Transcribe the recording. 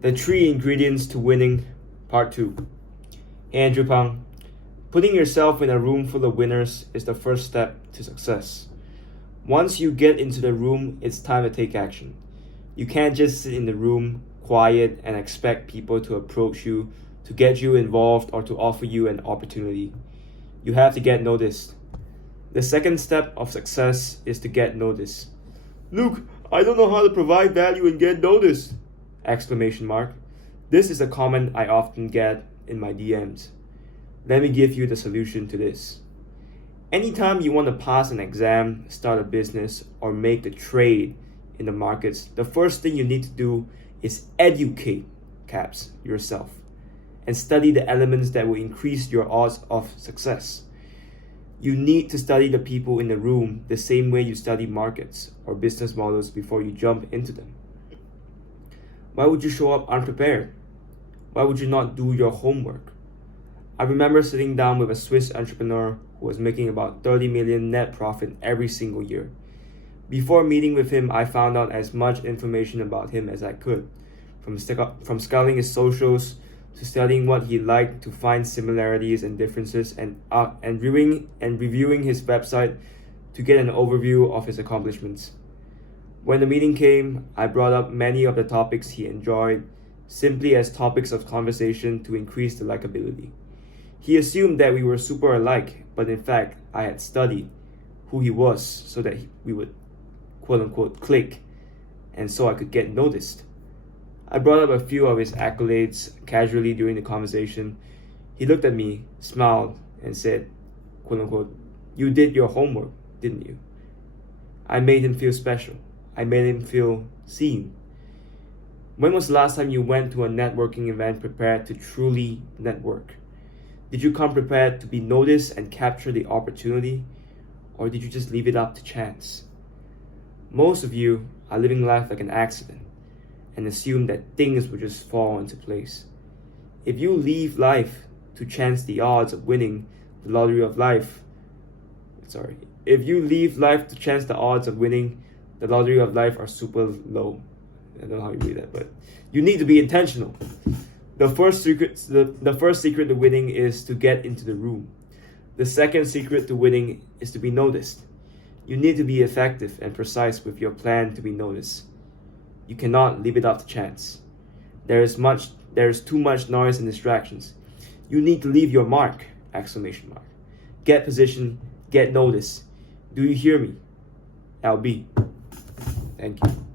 The 3 ingredients to winning, part 2. Andrew Pang. Putting yourself in a room full of winners is the first step to success. Once you get into the room, it's time to take action. You can't just sit in the room, quiet, and expect people to approach you, to get you involved, or to offer you an opportunity. You have to get noticed. The second step of success is to get noticed. Luke, I don't know how to provide value and get noticed! Exclamation mark. This is a comment I often get in my DMs. Let me give you the solution to this. Anytime you want to pass an exam, start a business, or make a trade in the markets, the first thing you need to do is educate yourself and study the elements that will increase your odds of success. You need to study the people in the room the same way you study markets or business models before you jump into them. Why would you show up unprepared? Why would you not do your homework? I remember sitting down with a Swiss entrepreneur who was making about 30 million net profit every single year. Before meeting with him, I found out as much information about him as I could, from scouting his socials to studying what he liked to find similarities and differences, and reviewing his website to get an overview of his accomplishments. When the meeting came, I brought up many of the topics he enjoyed, simply as topics of conversation to increase the likability. He assumed that we were super alike, but in fact, I had studied who he was so that we would quote-unquote click, and so I could get noticed. I brought up a few of his accolades casually during the conversation. He looked at me, smiled, and said, quote-unquote, "You did your homework, didn't you?" I made him feel special. I made him feel seen. When was the last time you went to a networking event prepared to truly network? Did you come prepared to be noticed and capture the opportunity? Or did you just leave it up to chance? Most of you are living life like an accident and assume that things will just fall into place. If you leave life to chance the odds of winning the lottery of life, if you leave life to chance the odds of winning the lottery of life are super low. I don't know how you read that, but you need to be intentional. The first secret to winning is to get into the room. The second secret to winning is to be noticed. You need to be effective and precise with your plan to be noticed. You cannot leave it up to chance. There is too much noise and distractions. You need to leave your mark! Exclamation mark. Get positioned, get noticed. Do you hear me? LB. Thank you.